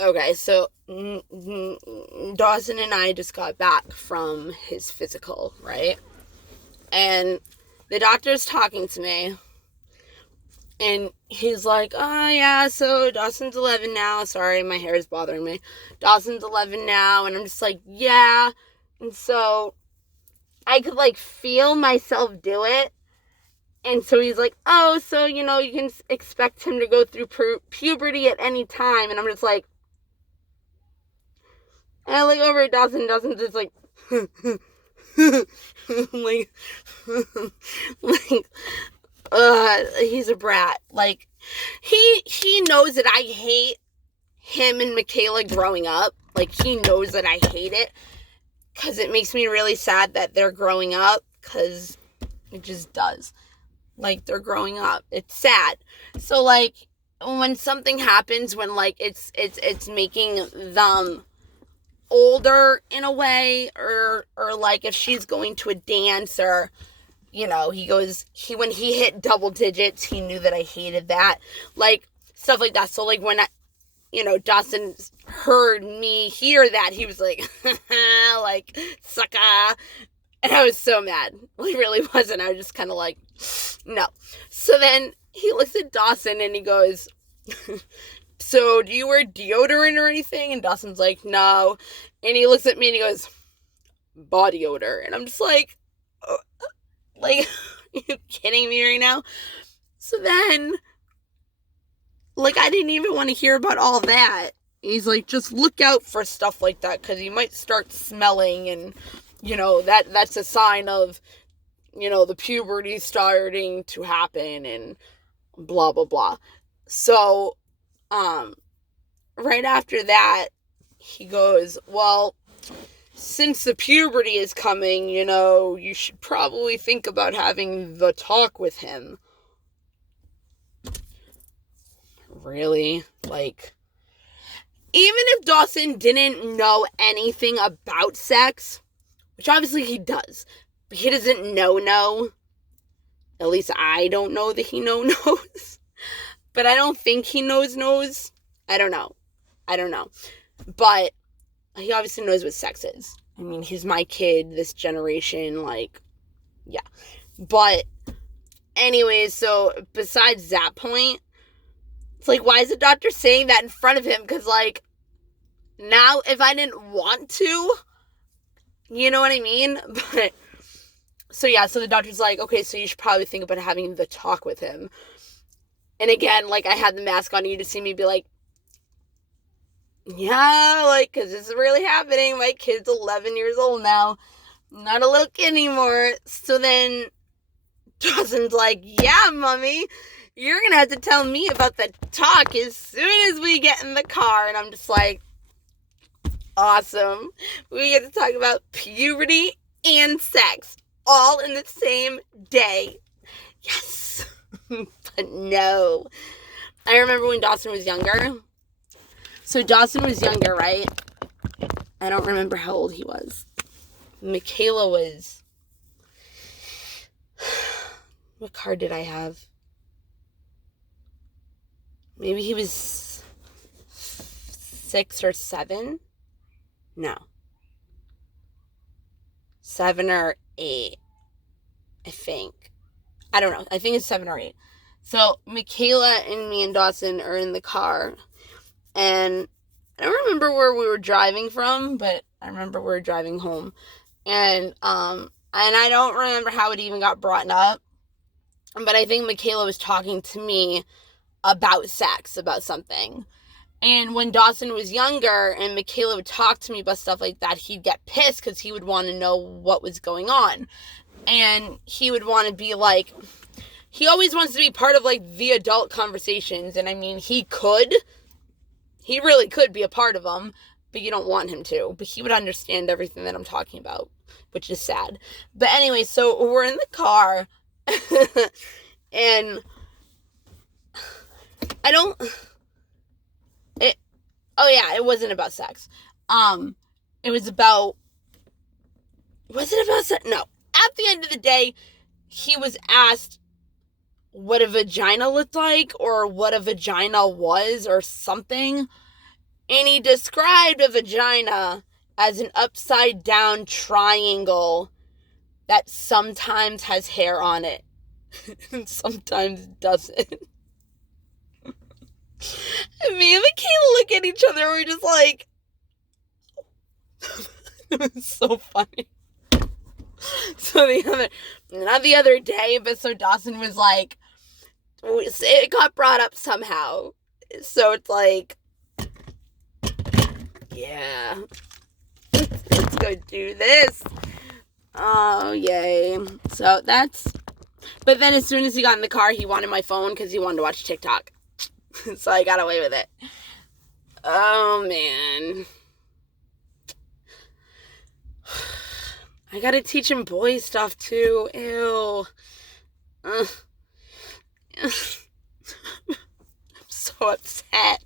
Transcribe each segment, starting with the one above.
Okay, so Dawson and I just got back from his physical, right? And the doctor's talking to me, and he's like, oh, yeah, so Dawson's 11 now. Sorry, my hair is bothering me. Dawson's 11 now, and I'm just like, yeah. And so I could, like, feel myself do it. And so he's like, oh, so, you can expect him to go through puberty at any time. And I'm just like, and I look over at Dawson, and Dawson's just like, like, he's a brat. Like, he knows that I hate him and Michaela growing up. Like, he knows that I hate it, because it makes me really sad that they're growing up, because it just does. Like, they're growing up. It's sad. So, like, when something happens, when, like, it's making them older in a way, or like, if she's going to a dance, or, when he hit double digits, he knew that I hated that. Like, stuff like that. So, like, when Dawson heard me hear that, he was like, like, sucker. And I was so mad. Well, he really wasn't. I was just kind of like, no. So then he looks at Dawson and he goes, so do you wear deodorant or anything? And Dawson's like, no. And he looks at me and he goes, body odor. And I'm just like, oh, like, are you kidding me right now? So then, like, I didn't even want to hear about all that. He's like, just look out for stuff like that, because you might start smelling, and, that's a sign of, the puberty starting to happen, and blah, blah, blah. So, right after that, he goes, well, since the puberty is coming, you should probably think about having the talk with him. Really? Like, even if Dawson didn't know anything about sex, which obviously he does, but he doesn't know. At least I don't know that he knows. But I don't think he knows. I don't know. But he obviously knows what sex is. I mean, he's my kid, this generation, like, yeah. But anyways, so besides that point, it's like, why is the doctor saying that in front of him? Because, like, now if I didn't want to, you know what I mean? But, so yeah, so the doctor's like, okay, so you should probably think about having the talk with him. And again, like, I had the mask on, you to see me be like, yeah, like, because this is really happening. My kid's 11 years old now. I'm not a little kid anymore. So then Dawson's like, yeah, mommy, you're going to have to tell me about the talk as soon as we get in the car. And I'm just like, awesome. We get to talk about puberty and sex all in the same day. Yes. But no. I remember when Dawson was younger. So Dawson was younger, right? I don't remember how old he was. Michaela was... What car did I have? Maybe he was 6 or 7? No. 7 or 8, I think. I don't know. I think it's 7 or 8. So Michaela and me and Dawson are in the car. And I don't remember where we were driving from, but I remember we were driving home. And I don't remember how it even got brought up. But I think Michaela was talking to me about sex, about something. And when Dawson was younger and Michaela would talk to me about stuff like that, he'd get pissed because he would want to know what was going on. And he would want to be like, he always wants to be part of, like, the adult conversations. And I mean, he really could be a part of them, but you don't want him to. But he would understand everything that I'm talking about, which is sad. But anyway, so we're in the car, and it wasn't about sex. It was about, was it about sex? No. At the end of the day, he was asked what a vagina looked like, or what a vagina was, or something. And he described a vagina as an upside down triangle that sometimes has hair on it and sometimes doesn't. And me and Michaela look at each other and we're just like, it was so funny. So not the other day, but so Dawson was like, it got brought up somehow. So it's like, yeah, let's go do this. Oh, yay. So but then as soon as he got in the car, he wanted my phone because he wanted to watch TikTok. So I got away with it. Oh, man. I gotta teach him boy stuff, too. Ew. I'm so upset.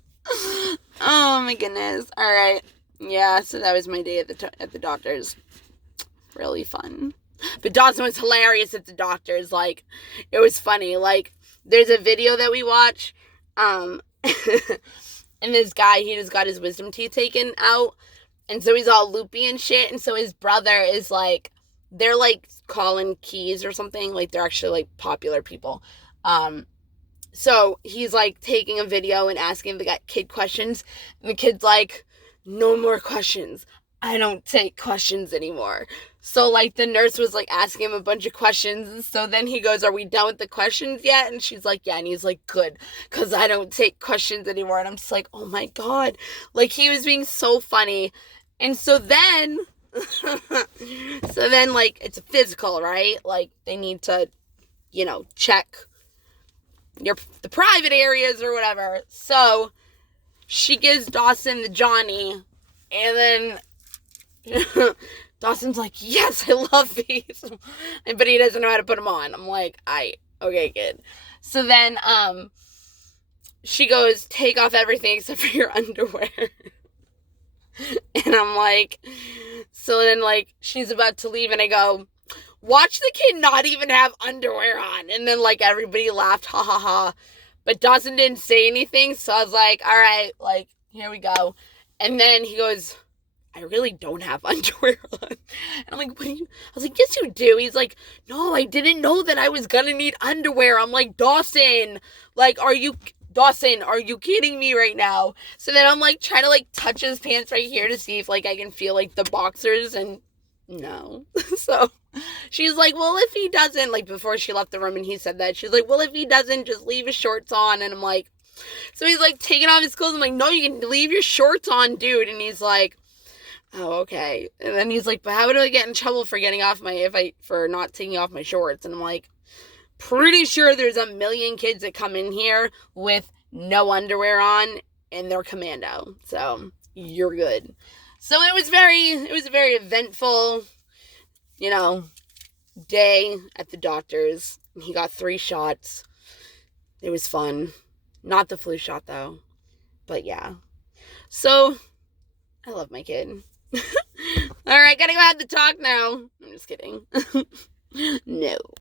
Oh, my goodness. All right. Yeah, so that was my day at the doctor's. Really fun. But Dawson was hilarious at the doctor's. Like, it was funny. Like, there's a video that we watch, and this guy, he just got his wisdom teeth taken out, and so he's all loopy and shit, and so his brother is like, they're like calling keys or something, like they're actually like popular people. So he's like taking a video and asking the kid questions, and the kid's like, no more questions. I don't take questions anymore. So, like, the nurse was, like, asking him a bunch of questions, and so then he goes, are we done with the questions yet? And she's like, yeah, and he's like, good, because I don't take questions anymore, and I'm just like, oh my god, like, he was being so funny, and so then, like, it's a physical, right? Like, they need to, check the private areas or whatever, so she gives Dawson the Johnny, and then Dawson's like, yes, I love these. But he doesn't know how to put them on. I'm like, okay, good. So then, she goes, take off everything except for your underwear. And I'm like, so then, like, she's about to leave, and I go, watch the kid not even have underwear on. And then, like, everybody laughed, ha, ha, ha. But Dawson didn't say anything, so I was like, all right, like, here we go. And then he goes, I really don't have underwear on. And I'm like, what do you? I was like, yes, you do. He's like, no, I didn't know that I was gonna need underwear. I'm like, Dawson, like, are you kidding me right now? So then I'm like, trying to like touch his pants right here to see if like I can feel like the boxers, and no. So she's like, well, if he doesn't, like, before she left the room and he said that, she's like, well, if he doesn't, just leave his shorts on. And I'm like, so he's like taking off his clothes. I'm like, no, you can leave your shorts on, dude. And he's like, oh, okay. And then he's like, but how do I get in trouble for for not taking off my shorts? And I'm like, pretty sure there's a million kids that come in here with no underwear on and they're commando. So you're good. So it was a very eventful, day at the doctor's. He got 3 shots. It was fun. Not the flu shot though. But yeah. So I love my kid. All right, gotta go have the talk now. I'm just kidding. No.